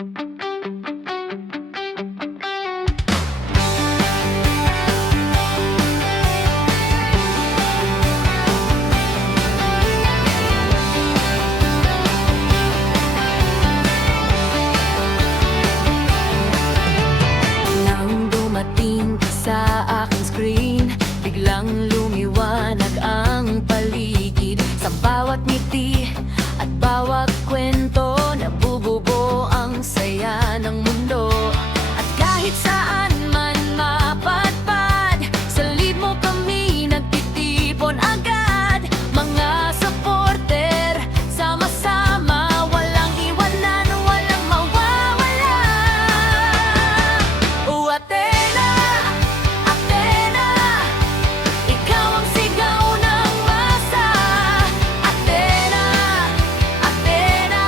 Nang dumating ka sa aking screen, biglang lumiwanag ang paligid. Sa bawat ngiti at bawat kwento, nabubuo ang saya ng mundo. At kahit saan man mapadpad, sa lead mo kami nagtitipon agad. Mga supporter, sama-sama, walang iwanan, walang mawawala. Athena, Athena, ikaw ang sigaw ng masa. Athena, Athena,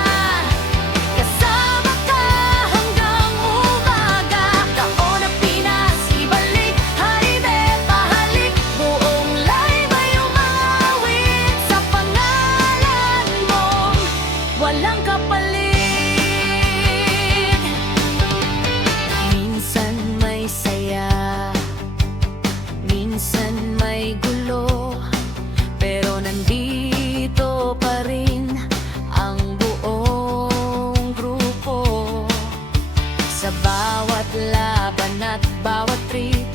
kasama ka hanggang umaga. Taon na Pinas, ibalik, haribe, pahalik. Buong live ay umawit sa pangalan mong walang kapalit. Minsan may saya, minsan may gulo, pero nandito pa rin ang buong grupo. Sa bawat laban at bawat trip,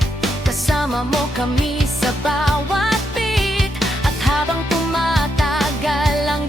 kasama mo kami sa bawat beat. At habang tumatagal ang